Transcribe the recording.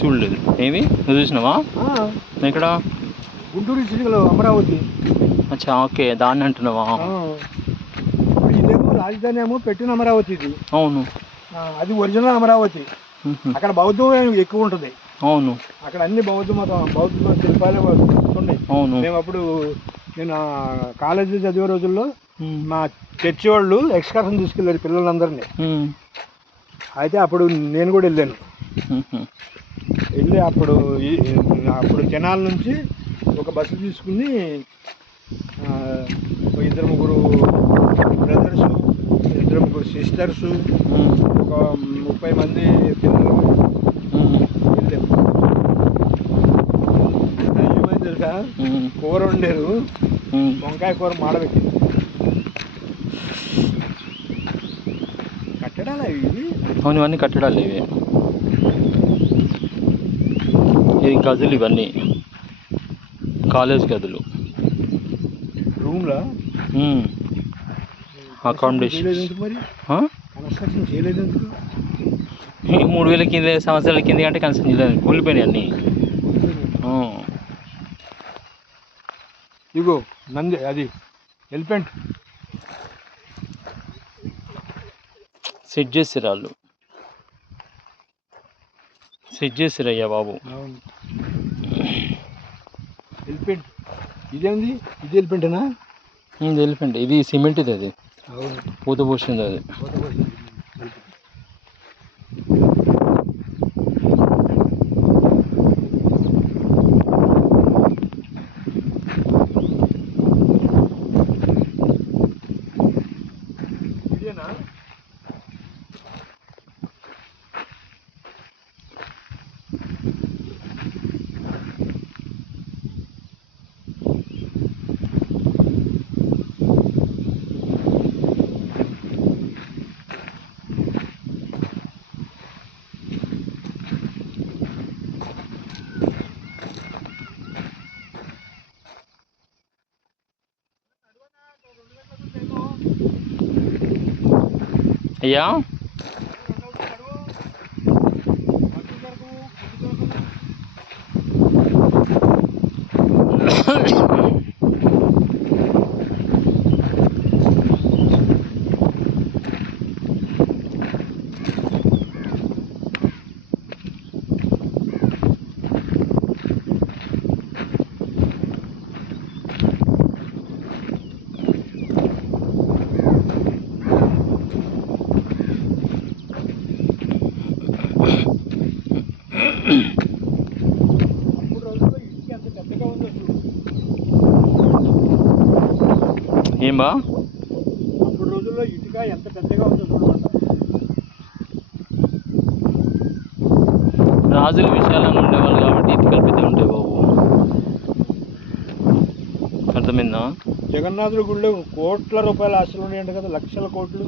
చూడలేదు. ఏమి నువ్వు చూసినావా? ఎక్కడ? గుంటూరు డిస్ట్రిక్ట్లో అమరావతి. అచ్చా, ఓకే, దాన్ని అంటున్నావా? ఇదేమో రాజధాని ఏమో పెట్టిన అమరావతి ఇది. అవును, అది ఒరిజినల్ అమరావతి. అక్కడ బౌద్ధం ఎక్కువ ఉంటుంది. అవును, అక్కడ అన్ని బౌద్ధ శిల్పాలే ఉన్నాయి. అవును. మేము అప్పుడు నేను కాలేజీ చదివే రోజుల్లో మా చర్చి వాళ్ళు ఎక్స్కర్షన్ తీసుకెళ్ళారు పిల్లలందరినీ. అయితే అప్పుడు నేను కూడా వెళ్ళాను. వెళ్ళి అప్పుడు తెనాల నుంచి ఒక బస్సు తీసుకుని ఇద్దరు ముగ్గురు బ్రదర్సు, ఇద్దరు ముగ్గురు సిస్టర్సు, ఒక 30 మంది పిల్లలు వెళ్ళాము. ఏమైంది తెలుసా? కూర వండారు, వంకాయ కూర మాడబెట్టింది. కట్టడాలా ఇవి? అవును, ఇవన్నీ కట్టడాలు ఇవి. ఇది గదులు, ఇవన్నీ కాలేజ్ గదులు, రూమ్లా అకామిడేషన్. మరి కన్స్ట్రక్షన్ చేయలేదు ఎందుకు? 3000 కింద సంవత్సరాల కింద అంటే కన్స్ట్రక్షన్ చేయలేదు, కూలిపోయినాయి అన్నీ. ఇగో నంది, అది ఎలిఫెంట్ సెట్ చేసిరు వాళ్ళు, సెట్ చేసిరయ్యా బాబు. ఎలిఫెంట్ ఇదేంది? ఇది ఎలిఫెంటేనా? ఇది ఎలిఫెంట్, ఇది సిమెంట్. ఇది అది పూత పోసింది అది. అయ్యా, ఏం బా? అప్పుడు రోజుల్లో ఇటుక ఎంత పెద్దగా ఉందో చూడమంట. రాజుల విశాలంగా ఉండేవాళ్ళు కాబట్టి ఇటుకలు పెద్దగా ఉంటాయి బాబు. అర్థమైందా? జగన్నాథుడి గుడిలో కోట్ల రూపాయల ఆస్తులు ఉన్నాయంట కదా, లక్షల కోట్లు.